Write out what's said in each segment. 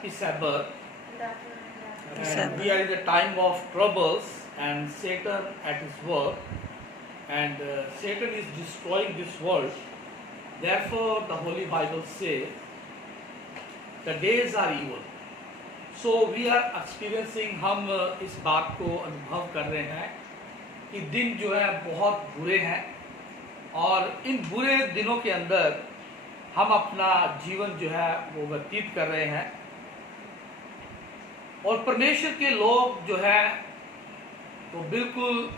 Happy Sabbath. And we are in the time of troubles and Satan at his work, and Satan is destroying this world. Therefore, the Holy Bible says the days are evil. So we are experiencing, हम इस बात को अनुभव कर रहे हैं कि दिन जो है बहुत बुरे हैं, और इन बुरे दिनों के अंदर हम अपना जीवन जो है वो व्यतीत कर रहे हैं। और परमेश्वर के लोग जो है वो बिल्कुल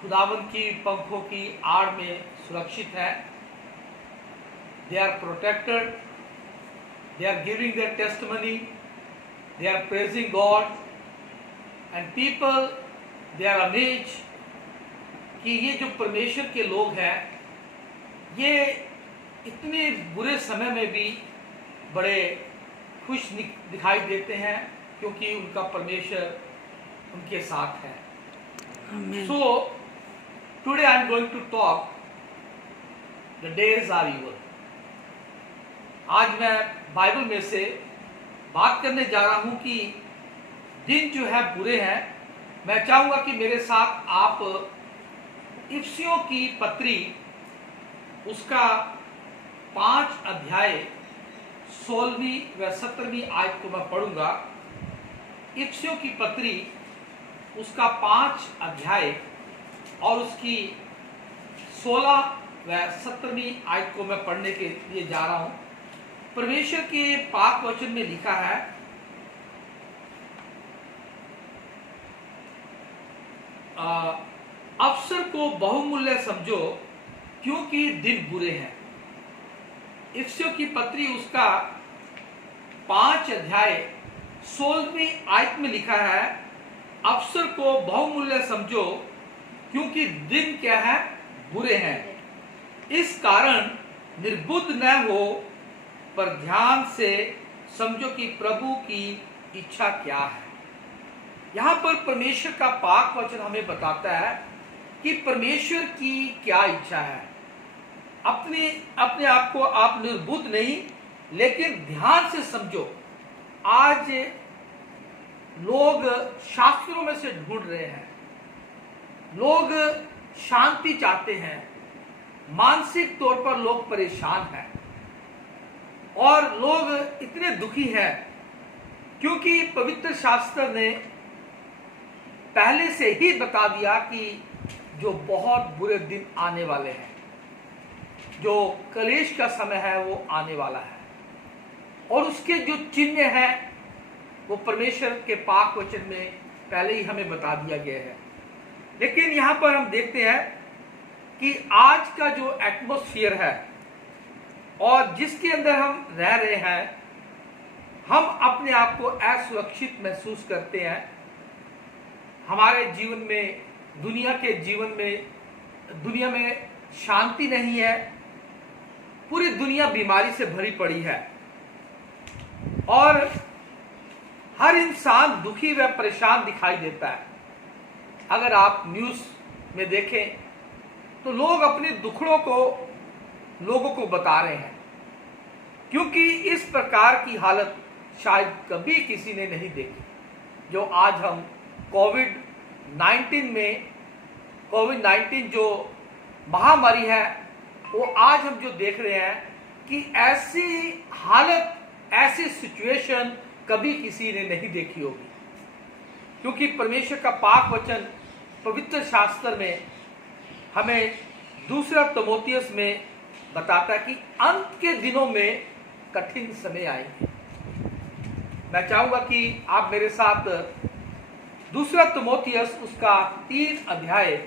खुदावंद की पंखों की आड़ में सुरक्षित हैं। They are protected, they are giving their testimony, they are praising God, and people, they are amazed कि ये जो परमेश्वर के लोग हैं ये इतने बुरे समय में भी बड़े खुश दिखाई देते हैं, क्योंकि उनका परमेश्वर उनके साथ है। So today I am going to talk the days are evil. आज मैं बाइबल में से बात करने जा रहा हूं कि दिन जो है बुरे हैं। मैं चाहूंगा कि मेरे साथ आप इफिसियों की पत्री उसका 5 अध्याय 16वीं व 17वीं आयत को मैं पढ़ूंगा। इफिसियों की पत्री उसका 5 अध्याय और उसकी 16 व 17वीं आयत को मैं पढ़ने के लिए जा रहा हूं। परमेश्वर के पाक वचन में लिखा है, अवसर को बहुमूल्य समझो क्योंकि दिन बुरे हैं। इफिसियों की पत्री उसका 5 अध्याय 16वीं आयत में लिखा है, अवसर को बहुमूल्य समझो क्योंकि दिन क्या है, बुरे हैं। इस कारण निर्बुद्ध न हो, पर ध्यान से समझो कि प्रभु की इच्छा क्या है। यहां पर परमेश्वर का पाक वचन हमें बताता है कि परमेश्वर की क्या इच्छा है। अपने आप को आप निर्बुद्ध नहीं, लेकिन ध्यान से समझो। आज लोग शास्त्रों में से ढूंढ रहे हैं, लोग शांति चाहते हैं, मानसिक तौर पर लोग परेशान हैं और लोग इतने दुखी हैं क्योंकि पवित्र शास्त्र ने पहले से ही बता दिया कि जो बहुत बुरे दिन आने वाले हैं, जो कलेश का समय है वो आने वाला है, और उसके जो चिन्ह हैं वो परमेश्वर के पाक वचन में पहले ही हमें बता दिया गया है। लेकिन यहाँ पर हम देखते हैं कि आज का जो एटमॉस्फेयर है और जिसके अंदर हम रह रहे हैं, हम अपने आप को असुरक्षित महसूस करते हैं। हमारे जीवन में, दुनिया में शांति नहीं है। पूरी दुनिया बीमारी से भरी पड़ी है और हर इंसान दुखी व परेशान दिखाई देता है। अगर आप न्यूज़ में देखें तो लोग अपने दुखड़ों को लोगों को बता रहे हैं, क्योंकि इस प्रकार की हालत शायद कभी किसी ने नहीं देखी। जो आज हम कोविड-19 जो महामारी है, वो आज हम जो देख रहे हैं कि ऐसी हालत, ऐसी सिचुएशन कभी किसी ने नहीं देखी होगी। क्योंकि परमेश्वर का पाक वचन पवित्र शास्त्र में हमें 2 तीमुथियुस में बताता है कि अंत के दिनों में कठिन समय आएंगे। मैं चाहूंगा कि आप मेरे साथ 2 तीमुथियुस उसका 3 अध्याय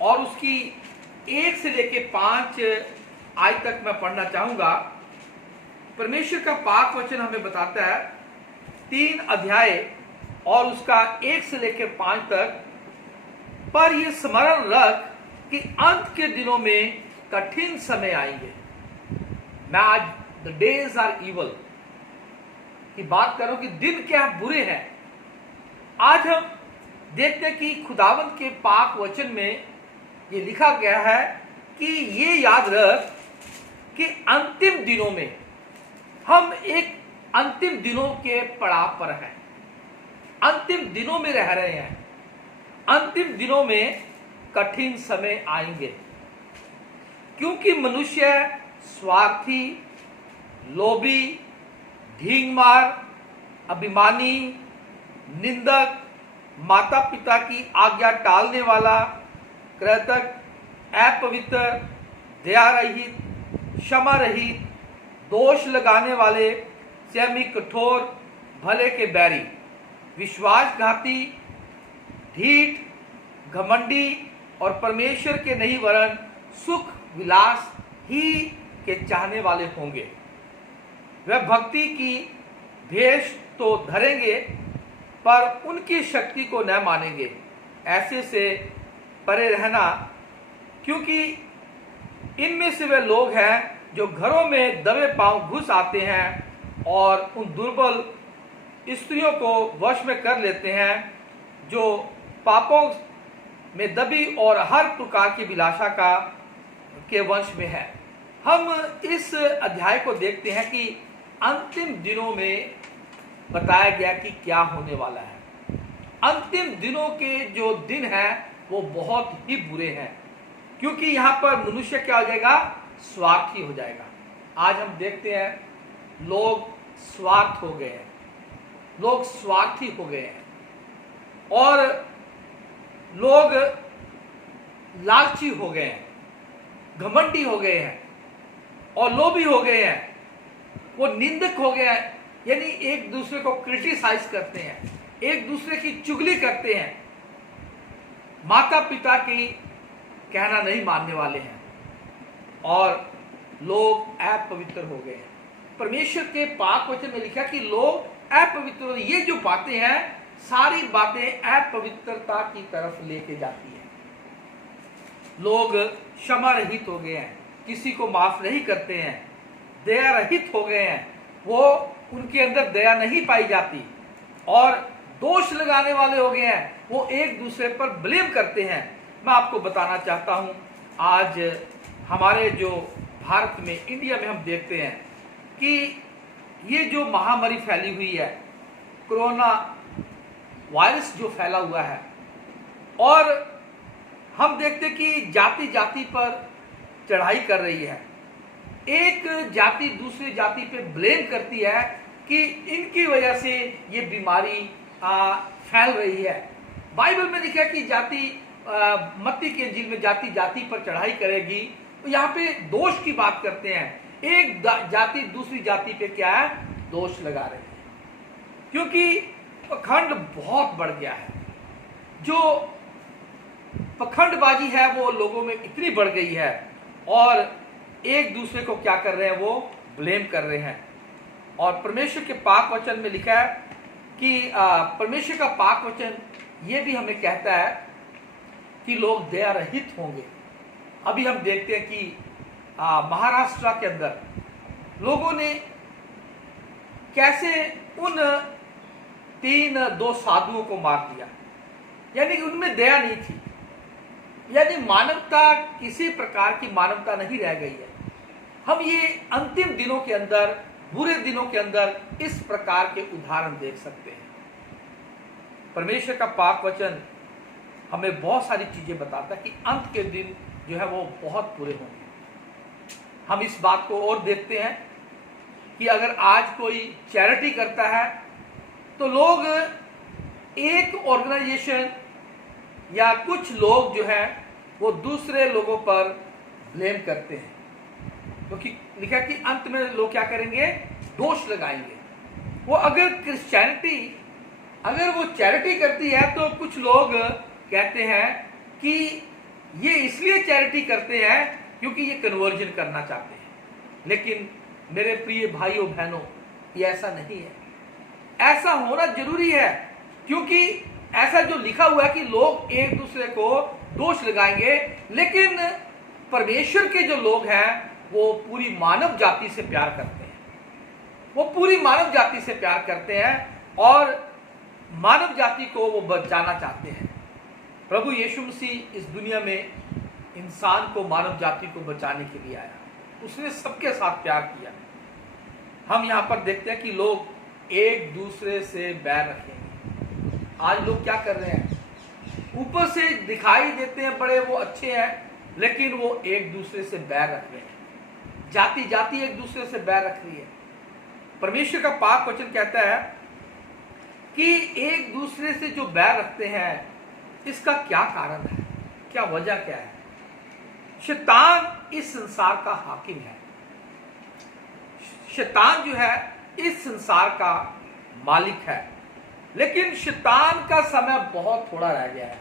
और उसकी 1 से लेकर 5 आयत तक मैं पढ़ना चाहूंगा। परमेश्वर का पाक वचन हमें बताता है 3 अध्याय और उसका 1 से लेकर 5 तक, पर यह स्मरण रख कि अंत के दिनों में कठिन समय आएंगे। मैं आज द डेज आर इवल की बात कर रहा हूं कि दिन क्या बुरे हैं। आज हम देखते हैं कि खुदावंत के पाक वचन में ये लिखा गया है कि ये याद रख कि अंतिम दिनों में हम एक अंतिम दिनों के पड़ाव पर हैं, अंतिम दिनों में रह रहे हैं। अंतिम दिनों में कठिन समय आएंगे, क्योंकि मनुष्य स्वार्थी, लोभी, ढींगमार, अभिमानी, निंदक, माता पिता की आज्ञा टालने वाला, कृतज्ञ, अपवित्र, दया रहित, क्षमा रहित, दोष लगाने वाले, संयमी, कठोर, भले के बैरी, विश्वासघाती, ढीठ, घमंडी और परमेश्वर के नहीं वरन सुख विलास ही के चाहने वाले होंगे। वह भक्ति की भेष तो धरेंगे पर उनकी शक्ति को न मानेंगे। ऐसे से परे रहना, क्योंकि इनमें से वे लोग हैं जो घरों में दबे पांव घुस आते हैं और उन दुर्बल स्त्रियों को वश में कर लेते हैं, जो पापों में दबी और हर प्रकार की विलासा के वंश में है। हम इस अध्याय को देखते हैं कि अंतिम दिनों में बताया गया कि क्या होने वाला है। अंतिम दिनों के जो दिन हैं वो बहुत ही बुरे हैं, क्योंकि यहाँ पर मनुष्य क्या हो जाएगा? स्वार्थी हो जाएगा। आज हम देखते हैं लोग स्वार्थ हो गए हैं, लोग स्वार्थी हो गए हैं और लोग लालची हो गए हैं, घमंडी हो गए हैं और लोभी हो गए हैं, वो निंदक हो गए हैं, यानी एक दूसरे को क्रिटिसाइज करते हैं, एक दूसरे की चुगली करते हैं, माता पिता की कहना नहीं मानने वाले हैं और लोग अपवित्र हो गए हैं। परमेश्वर के पाक वचन में लिखा कि लोग अपवित्र, ये जो बातें हैं सारी बातें अपवित्रता की तरफ लेके जाती हैं। लोग क्षमा रहित हो गए हैं, किसी को माफ नहीं करते हैं, दया रहित हो गए हैं, वो उनके अंदर दया नहीं पाई जाती और दोष लगाने वाले हो गए हैं, वो एक दूसरे पर ब्लेम करते हैं। मैं आपको बताना चाहता हूं, आज हमारे जो भारत में, इंडिया में हम देखते हैं कि ये जो महामारी फैली हुई है, कोरोना वायरस जो फैला हुआ है, और हम देखते कि जाति जाति पर चढ़ाई कर रही है। एक जाति दूसरी जाति पे ब्लेम करती है कि इनकी वजह से ये बीमारी फैल रही है। बाइबल में लिखा है कि जाति मत्ती के इंजील में जाति जाति पर चढ़ाई करेगी, तो यहाँ पे दोष की बात करते हैं। एक जाति दूसरी जाति पे क्या है? दोष लगा रही है, क्योंकि पखंड बहुत बढ़ गया है। जो पखंडबाजी है वो लोगों में इतनी बढ़ गई है और एक दूसरे को क्या कर रहे हैं? वो ब्लेम कर रहे हैं। और परमेश्वर के पाक वचन में लिखा है कि परमेश्वर का पाक वचन ये भी हमें कहता है कि लोग दया रहित होंगे। अभी हम देखते हैं कि महाराष्ट्र के अंदर लोगों ने कैसे उन 2 साधुओं को मार दिया, यानी उनमें दया नहीं थी, यानी मानवता, किसी प्रकार की मानवता नहीं रह गई है। हम ये अंतिम दिनों के अंदर, बुरे दिनों के अंदर इस प्रकार के उदाहरण देख सकते हैं। परमेश्वर का पाक वचन हमें बहुत सारी चीजें बताता है कि अंत के दिन जो है वो बहुत बुरे होंगे। हम इस बात को और देखते हैं कि अगर आज कोई चैरिटी करता है तो लोग, एक ऑर्गेनाइजेशन या कुछ लोग जो है वो दूसरे लोगों पर ब्लेम करते हैं, क्योंकि लिखा कि अंत में लोग क्या करेंगे? दोष लगाएंगे। वो अगर क्रिश्चियनिटी, अगर वो चैरिटी करती है तो कुछ लोग कहते हैं कि ये इसलिए चैरिटी करते हैं क्योंकि ये कन्वर्जन करना चाहते हैं। लेकिन मेरे प्रिय भाइयों बहनों, ये ऐसा नहीं है। ऐसा होना जरूरी है, क्योंकि ऐसा जो लिखा हुआ है कि लोग एक दूसरे को दोष लगाएंगे, लेकिन परमेश्वर के जो लोग हैं वो पूरी मानव जाति से प्यार करते हैं, वो पूरी मानव जाति से प्यार करते हैं और मानव जाति को वो बचाना चाहते हैं। प्रभु यीशु मसीह इस दुनिया में इंसान को, मानव जाति को बचाने के लिए आया। उसने सबके साथ प्यार किया। हम यहाँ पर देखते हैं कि लोग एक दूसरे से बैर रखेंगे। आज लोग क्या कर रहे हैं, ऊपर से दिखाई देते हैं बड़े वो अच्छे हैं, लेकिन वो एक दूसरे से बैर रख रहे हैं। जाति जाति एक दूसरे से बैर रख रही है। परमेश्वर का पाक वचन कहता है कि एक दूसरे से जो बैर रखते हैं, इसका क्या कारण है, क्या वजह क्या है? शैतान इस संसार का हाकिम है। शैतान जो है इस संसार का मालिक है, लेकिन शैतान का समय बहुत थोड़ा रह गया है।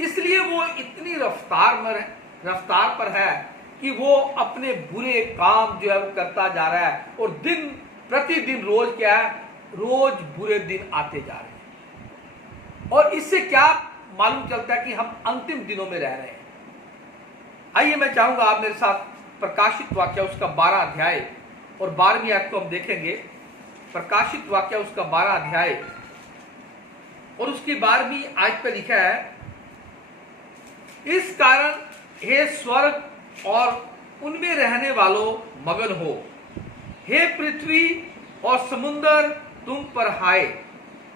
इसलिए वो इतनी रफ्तार पर है कि वो अपने बुरे काम जो है वो करता जा रहा है, और दिन प्रतिदिन रोज क्या है, रोज बुरे दिन आते जा रहे हैं। और इससे क्या मालूम चलता है कि हम अंतिम दिनों में रह रहे हैं। आइए मैं चाहूंगा आप मेरे साथ प्रकाशित वाक्य उसका 12 अध्याय और 12वीं आयत को हम देखेंगे। प्रकाशित वाक्य उसका 12 अध्याय और उसकी 12वीं आयत पे लिखा है, इस कारण हे स्वर्ग और उनमें रहने वालों मगन हो, हे पृथ्वी और समुद्र तुम पर हाय,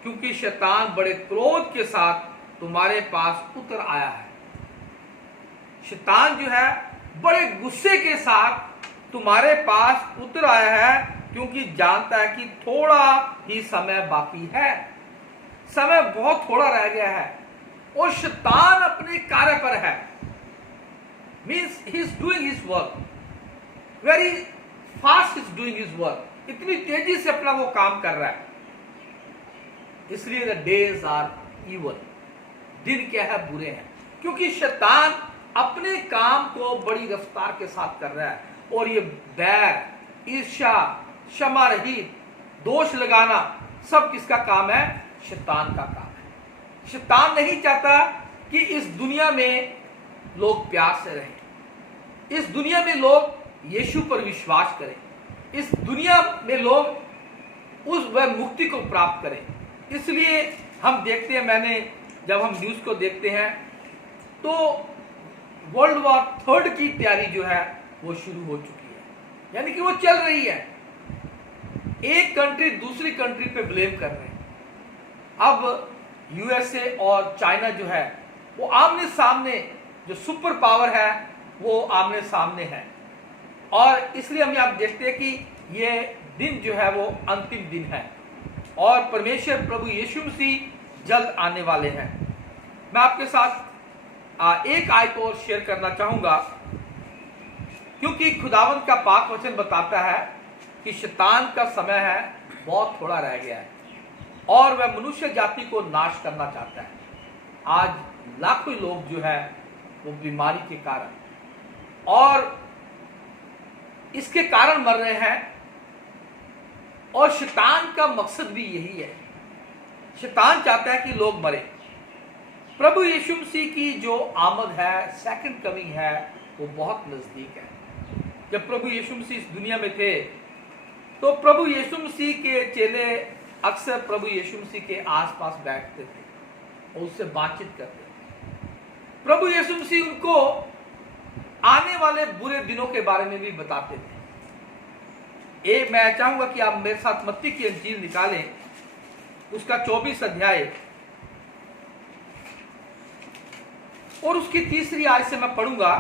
क्योंकि शैतान बड़े क्रोध के साथ तुम्हारे पास उतर आया है। शैतान जो है बड़े गुस्से के साथ तुम्हारे पास उतर आया है, क्योंकि जानता है कि थोड़ा ही समय बाकी है, समय बहुत थोड़ा रह गया है, और शैतान अपने कार्य पर है। Means he is doing his work very fast, is doing his work, इतनी तेजी से अपना वो काम कर रहा है। इसलिए द डेज आर इवल, दिन क्या है, बुरे हैं, क्योंकि शैतान अपने काम को बड़ी रफ्तार के साथ कर रहा है। और ये बैर, ईर्ष्या, क्षमा रहित, दोष लगाना, सब किसका काम है? शैतान का काम है। शैतान नहीं चाहता कि इस दुनिया में लोग प्यार से रहें, इस दुनिया में लोग यीशु पर विश्वास करें, इस दुनिया में लोग उस वह मुक्ति को प्राप्त करें। इसलिए हम देखते हैं, जब हम न्यूज को देखते हैं तो वर्ल्ड वॉर 3 की तैयारी जो है वो शुरू हो चुकी है, यानी कि वो चल रही है। एक कंट्री दूसरी कंट्री पे ब्लेम कर रहे हैं। अब यूएसए और चाइना जो है वो आमने सामने, जो सुपर पावर है वो आमने सामने है, और इसलिए हम आप देखते हैं कि ये दिन जो है वो अंतिम दिन है, और परमेश्वर प्रभु यीशु मसीह जल्द आने वाले हैं। मैं आपके साथ एक आयत और शेयर करना चाहूंगा, क्योंकि खुदावंत का पाक वचन बताता है कि शैतान का समय है बहुत थोड़ा रह गया है, और वह मनुष्य जाति को नाश करना चाहता है। आज लाखों लोग जो है वो बीमारी के कारण और इसके कारण मर रहे हैं, और शैतान का मकसद भी यही है। शैतान चाहता है कि लोग मरे। प्रभु यीशु मसीह की जो आमद है, सेकंड कमिंग है, वो बहुत नजदीक है। जब प्रभु यीशु मसीह इस दुनिया में थे तो प्रभु यीशु मसीह के चेले अक्सर प्रभु यीशु मसीह के आसपास बैठते थे और उससे बातचीत करते थे। प्रभु यीशु मसीह उनको आने वाले बुरे दिनों के बारे में भी बताते थे। मैं चाहूंगा कि आप मेरे साथ मत्ती की इंजील निकालें, उसका 24 अध्याय और उसकी 3री आयत से मैं पढ़ूंगा।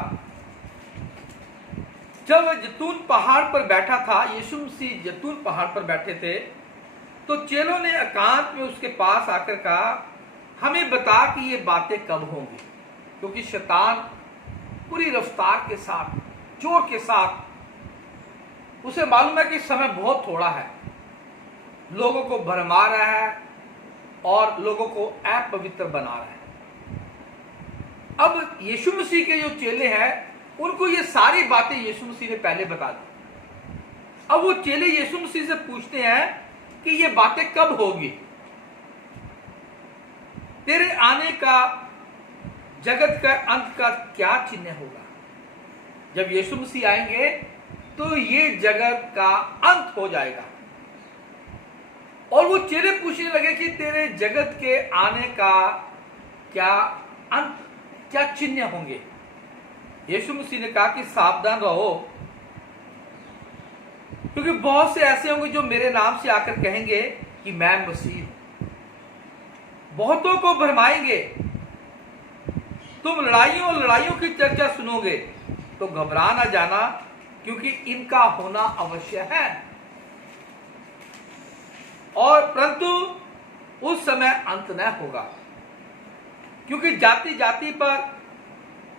जब जैतून पहाड़ पर बैठा था, यीशु मसीह जैतून पहाड़ पर बैठे थे, तो चेलों ने एकांत में उसके पास आकर कहा, हमें बता कि ये बातें कब होंगी, क्योंकि शैतान पूरी रफ्तार के साथ, जोर के साथ, उसे मालूम है कि समय बहुत थोड़ा है, लोगों को भरमा रहा है और लोगों को अपवित्र बना रहा है। अब यीशु मसीह के जो चेले हैं उनको ये सारी बातें यीशु मसीह ने पहले बता दी। अब वो चेले यीशु मसीह से पूछते हैं कि ये बातें कब होगी, तेरे आने का, जगत का अंत का क्या चिन्ह होगा। जब यीशु मसीह आएंगे तो ये जगत का अंत हो जाएगा। और वो चेले पूछने लगे कि तेरे जगत के आने का क्या अंत, क्या चिन्ह होंगे। यीशु मसीह ने कहा कि सावधान रहो, क्योंकि बहुत से ऐसे होंगे जो मेरे नाम से आकर कहेंगे कि मैं मसीह हूं, बहुतों को भरमाएंगे। तुम लड़ाइयों की चर्चा सुनोगे तो घबरा ना जाना, क्योंकि इनका होना अवश्य है, और परंतु उस समय अंत न होगा। क्योंकि जाति जाति पर,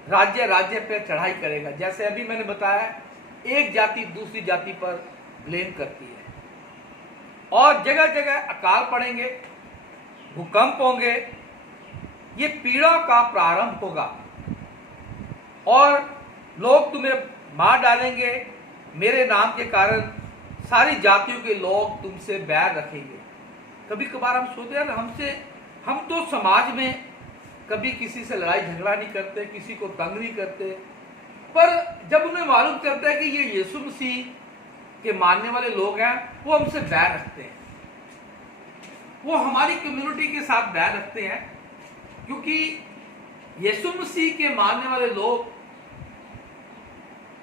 राज्य राज्य पर चढ़ाई करेगा। जैसे अभी मैंने बताया, एक जाति दूसरी जाति पर ब्लेम करती है, और जगह जगह अकाल पड़ेंगे, भूकंप होंगे, ये पीड़ा का प्रारंभ होगा, और लोग तुम्हें मार डालेंगे। मेरे नाम के कारण सारी जातियों के लोग तुमसे बैर रखेंगे। कभी कभार हम सोचते हैं हम तो समाज में कभी किसी से लड़ाई झगड़ा नहीं करते, किसी को तंग नहीं करते, पर जब उन्हें मालूम चलता है कि ये यीशु मसीह के मानने वाले लोग हैं, वो हमसे बैर रखते हैं, वो हमारी कम्युनिटी के साथ बैर रखते हैं, क्योंकि यीशु मसीह के मानने वाले लोग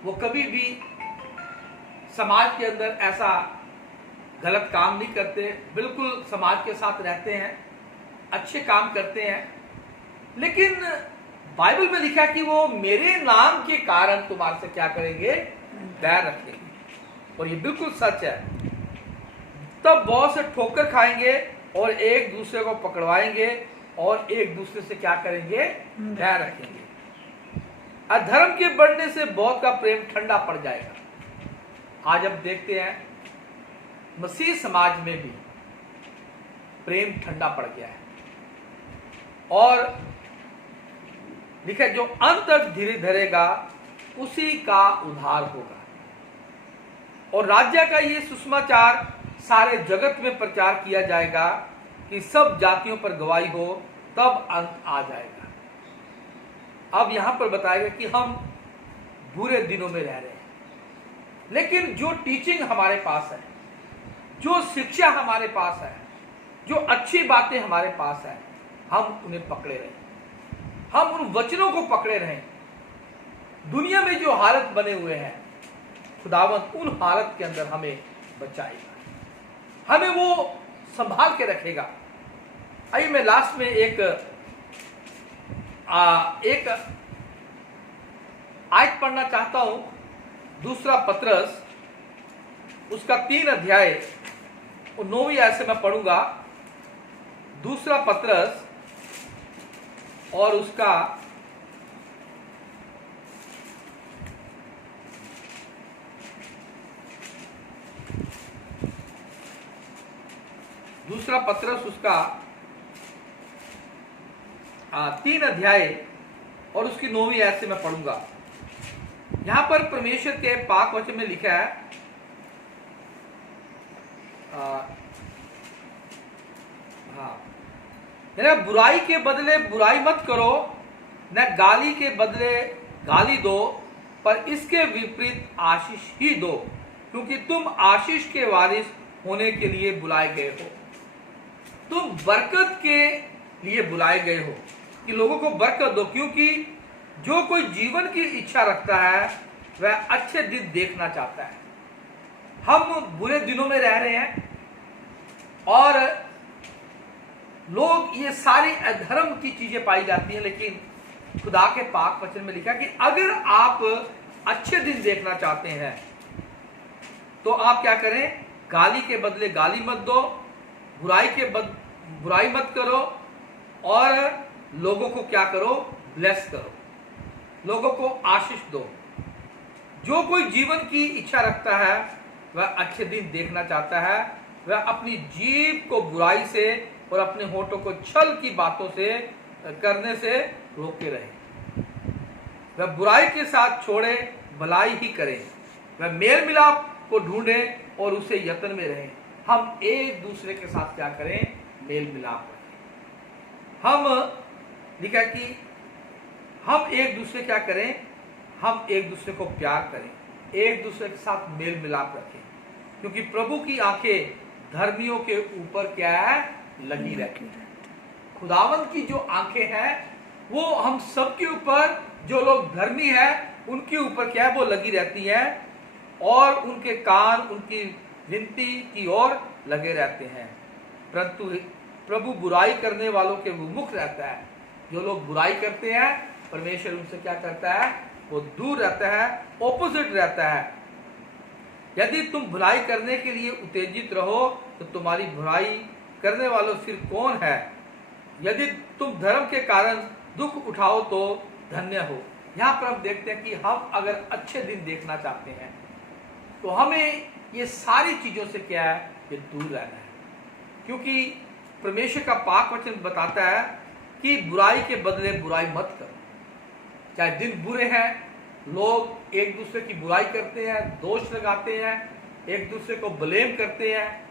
वो कभी भी समाज के अंदर ऐसा गलत काम नहीं करते, बिल्कुल समाज के साथ रहते हैं, अच्छे काम करते हैं। लेकिन बाइबल में लिखा कि वो मेरे नाम के कारण तुम्हारे से क्या करेंगे, बैर रखेंगे, और ये बिल्कुल सच है। तब बहुत से ठोकर खाएंगे और एक दूसरे को पकड़वाएंगे और एक दूसरे से क्या करेंगे, बैर रखेंगे। अधर्म के बढ़ने से बहुत का प्रेम ठंडा पड़ जाएगा। आज अब देखते हैं मसीह समाज में भी प्रेम ठंडा पड़ गया है, और लिखा जो अंत तक धीरे धरेगा उसी का उद्धार होगा। और राज्य का ये सुसमाचार सारे जगत में प्रचार किया जाएगा कि सब जातियों पर गवाही हो, तब अंत आ जाएगा। अब यहां पर बताएगा कि हम बुरे दिनों में रह रहे हैं, लेकिन जो टीचिंग हमारे पास है, जो शिक्षा हमारे पास है, जो अच्छी बातें हमारे पास है, हम उन्हें पकड़े रहें, हम उन वचनों को पकड़े रहें। दुनिया में जो हालत बने हुए हैं, खुदावंद उन हालत के अंदर हमें बचाएगा, हमें वो संभाल के रखेगा। आइए मैं लास्ट में एक आयत पढ़ना चाहता हूं, दूसरा पत्रस उसका 3 अध्याय और 9वीं आयत से मैं पढ़ूंगा। दूसरा पत्रस और उसका 3 अध्याय और उसकी 9वीं आयत से मैं पढ़ूंगा। यहां पर परमेश्वर के पाक वचन में लिखा है, बुराई के बदले बुराई मत करो, न गाली के बदले गाली दो, पर इसके विपरीत आशीष ही दो, क्योंकि तुम आशीष के वारिस होने के लिए बुलाए गए हो। तुम बरकत के लिए बुलाए गए हो कि लोगों को बरकत दो, क्योंकि जो कोई जीवन की इच्छा रखता है वह अच्छे दिन देखना चाहता है। हम बुरे दिनों में रह रहे हैं, और लोग ये सारी अधर्म की चीजें पाई जाती हैं, लेकिन खुदा के पाक वचन में लिखा कि अगर आप अच्छे दिन देखना चाहते हैं तो आप क्या करें, गाली के बदले गाली मत दो, बुराई मत करो, और लोगों को क्या करो, ब्लेस करो, लोगों को आशीष दो। जो कोई जीवन की इच्छा रखता है वह अच्छे दिन देखना चाहता है, वह अपनी जीभ को बुराई से और अपने होठों को छल की बातों से करने से रोके रहे। वह बुराई के साथ छोड़े, भलाई ही करे, वह मेल मिलाप को ढूंढे और उसे यत्न में रहे। हम एक दूसरे के साथ क्या करें, मेल मिलाप रखें। हम लिखा कि हम एक दूसरे क्या करें, हम एक दूसरे को प्यार करें, एक दूसरे के साथ मेल मिलाप रखें, क्योंकि प्रभु की आंखें धर्मियों के ऊपर क्या है, लगी रहती है। खुदावंत की जो आंखें हैं वो हम सबके ऊपर, जो लोग धर्मी है उनके ऊपर क्या है, वो लगी रहती है। और उनके कान उनकी विनती की ओर लगे रहते हैं, परंतु प्रभु बुराई करने वालों के विमुख रहता है। जो लोग बुराई करते हैं परमेश्वर उनसे क्या करता है, वो दूर रहता है, ऑपोजिट रहता है। यदि तुम भलाई करने के लिए उत्तेजित रहो तो तुम्हारी बुराई करने वालों फिर कौन है। यदि तुम धर्म के कारण दुख उठाओ तो धन्य हो। यहाँ पर हम देखते हैं कि हम अगर अच्छे दिन देखना चाहते हैं तो हमें ये सारी चीजों से क्या है, ये दूर रहना है, क्योंकि परमेश्वर का पाक वचन बताता है कि बुराई के बदले बुराई मत करो। चाहे दिन बुरे हैं, लोग एक दूसरे की बुराई करते हैं, दोष लगाते हैं, एक दूसरे को ब्लेम करते हैं,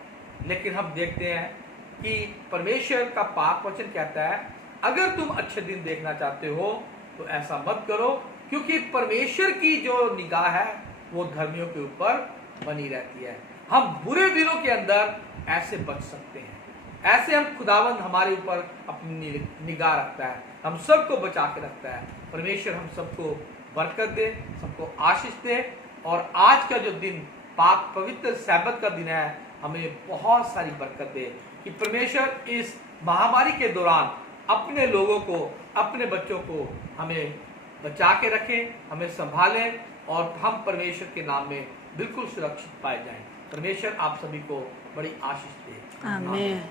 लेकिन हम देखते हैं कि परमेश्वर का पाक वचन कहता है अगर तुम अच्छे दिन देखना चाहते हो तो ऐसा मत करो, क्योंकि परमेश्वर की जो निगाह है वो धर्मियों के ऊपर बनी रहती है। हम बुरे दिनों के अंदर ऐसे बच सकते हैं, ऐसे हम खुदावंद हमारे ऊपर अपनी निगाह रखता है, हम सबको बचा के रखता है। परमेश्वर हम सबको बरकत दे, सबको आशीष दे, और आज का जो दिन पाक पवित्र सैबत का दिन है हमें बहुत सारी बरकत दे कि परमेश्वर इस महामारी के दौरान अपने लोगों को, अपने बच्चों को हमें बचा के रखे, हमें संभाले, और हम परमेश्वर के नाम में बिल्कुल सुरक्षित पाए जाएं। परमेश्वर आप सभी को बड़ी आशीष दे। आमीन।